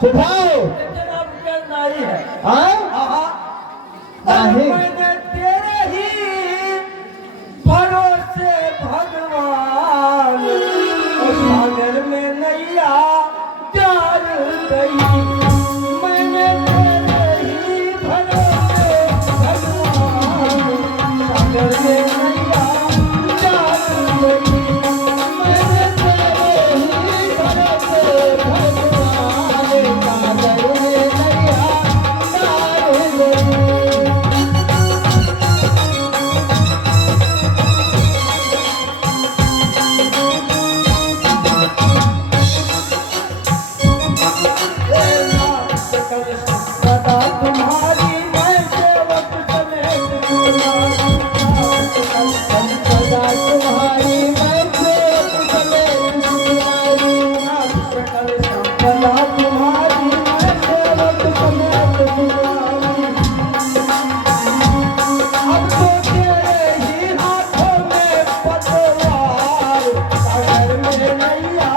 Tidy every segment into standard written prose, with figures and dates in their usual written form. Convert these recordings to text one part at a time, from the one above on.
सुझाओ। लेकिन अब क्या नहीं है। हाँ नहीं। मैंने तेरे ही भरोसे भगवान सागर में नैया डाल गई। मैंने तेरे ही भरोसे भगवान सागर में नैया डाल गई। मैंने तेरे ही भरोसे भगवान सागर में नैया डाल गई। सदा तुम्हारी मैं सेवक समेत सदा तुम्हारी मैं सेवक समेत सदा तुम्हारी मैं सेवक समेत अब तो तेरे ही हाथों में पतवार सागर में नैया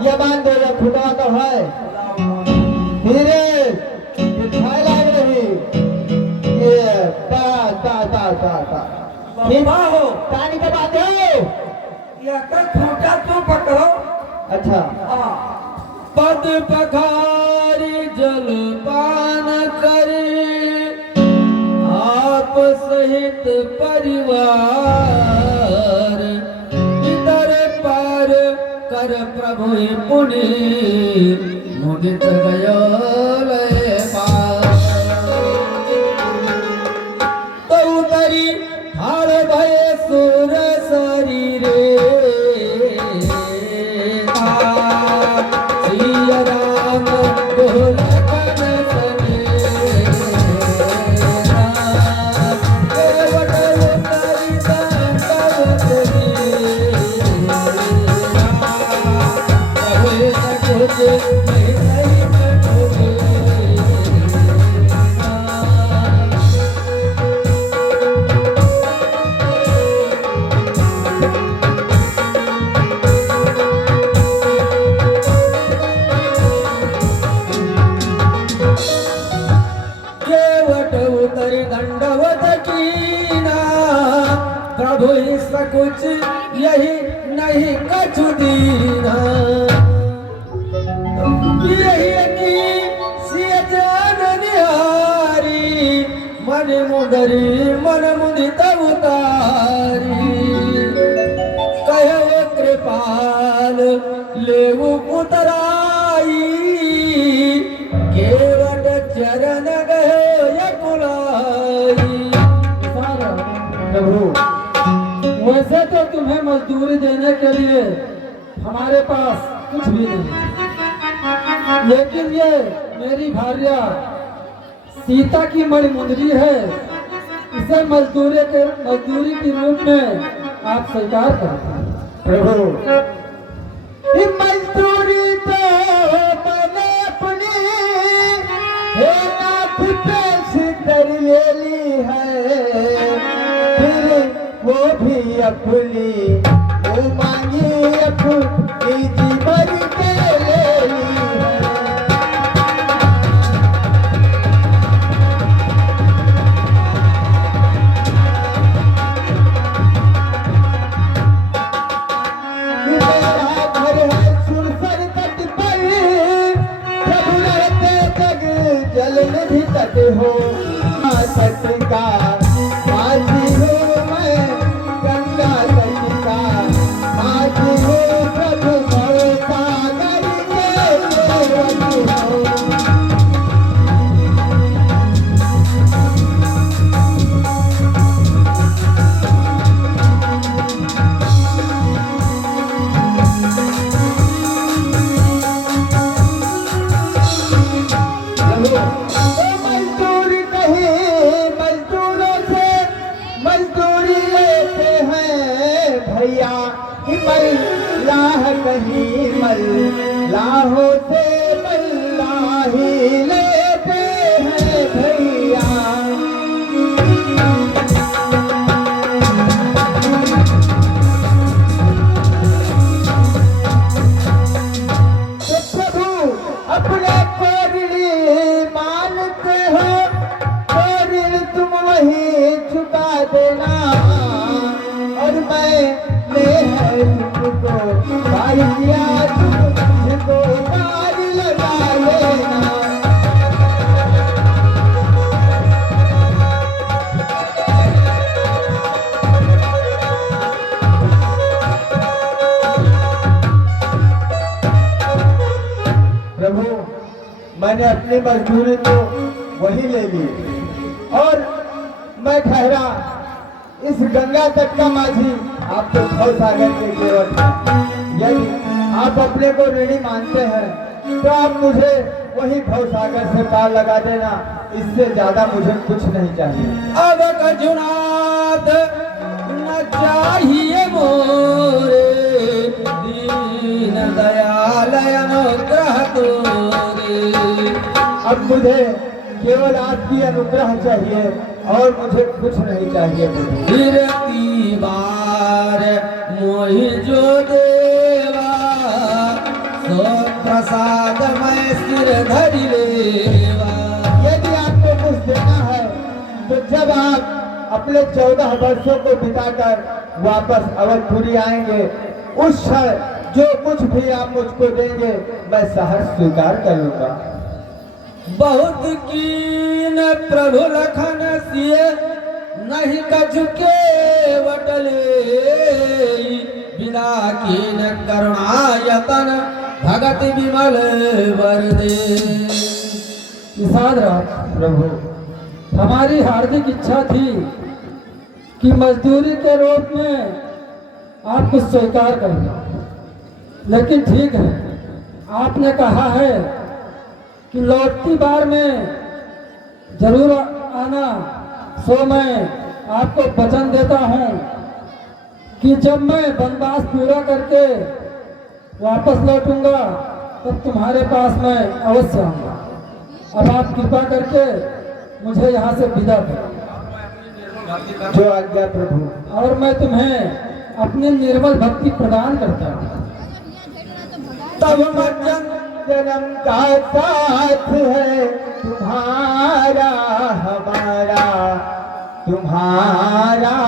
ये बांध दो, ये फुटवा तो है धीरे दिखाई लग रही ये ता ता ता ता ता बाबा हो पानी के बाद हो ये का खूंटा तो पकड़ो। अच्छा हाँ पद पखारी जल पान करे आप सहित परिवार इधर पार कर प्रभु पुनि मुदित गयो लय पार। तो उतरी हार भय सुर शरीरे सिया राम गोलकन सने केवट उतरी दंडवत दंडवत कीना प्रभु कुछ यही नहीं कछु दीना। यही सिय जान निहारी मन मुदरी मन मुदित उतारी कहो कृपाल लेवु उतराई केवट चरण गयो यकुलाई। प्रभु वैसे तो तुम्हें मजदूरी देने के लिए हमारे पास कुछ भी नहीं, लेकिन ये मेरी भार्या सीता की मणिमुंदरी है, इसे मजदूरी के रूप में आप स्वीकार करते हैं। प्रभु, ये मजदूरी तो मैंने अपनी हे नाथ पे सितर ले ली है, फिर वो भी अपनी वो मांगी अपनी जीवन के ले ली है। कि मेरा घर है सुरसर तट पर, जब रहते जग जल निधि तट हो, तट का माझी हूँ मैं, गंगा तट का माझी हूँ, प्रभु भव सागर के सेवक हूँ। मजदूर कहीं मजदूरों से मजदूरी लेते हैं भैया, मल्लाह कहीं मल्लाहों से मल्लाही लेते हैं भैया। तो प्रभु अपने को ऋणी मानते हो, तो ऋण तुम वही चुका देना, और मैंने है तुमको पार किया, तुम मुझको पार लगा लेना। प्रभु, मैंने अपनी मजदूरी तो वही ले ली, और मैं ठहरा इस गंगा तट का माझी, आप तो भव सागर के सेवक हैं। यदि आप अपने को ऋणी मानते हैं तो आप मुझे वही भव सागर से पार लगा देना, इससे ज्यादा मुझे कुछ नहीं चाहिए। अब कजुनाथ न चाहिए मोरे, दीन दयाल अनुग्रह तोरे। अब मुझे केवल आपकी अनुग्रह चाहिए और मुझे कुछ नहीं चाहिए प्रभु। फिर की बार मोहि जो देवा, सो प्रसाद मैं सिर धरि लेवा। यदि आपको कुछ देना है तो जब आप अपने 14 वर्षों को बिताकर वापस अवधपुरी आएंगे, उस क्षण जो कुछ भी आप मुझको देंगे मैं सहर्ष स्वीकार करूंगा। बहुत कीन प्रभु लखन सिए, नहीं कछु के वटले। बिना कीन करुणायतन, भगत विमल वर दे। प्रभु, हमारी हार्दिक इच्छा थी कि मजदूरी के रूप में आप कुछ स्वीकार करें, लेकिन ठीक है, आपने कहा है कि लौटती बार में जरूर आना, सो मैं आपको वचन देता हूँ कि जब मैं वनवास पूरा करके वापस लौटूंगा तब तुम्हारे पास मैं अवश्य आऊँगा। अब आप कृपा करके मुझे यहाँ से विदा करो। जो आज्ञा प्रभु। और मैं तुम्हें अपनी निर्मल भक्ति प्रदान करता हूँ। तब मज्जन जन्म का साथ है तुम्हारा हमारा, तुम्हारा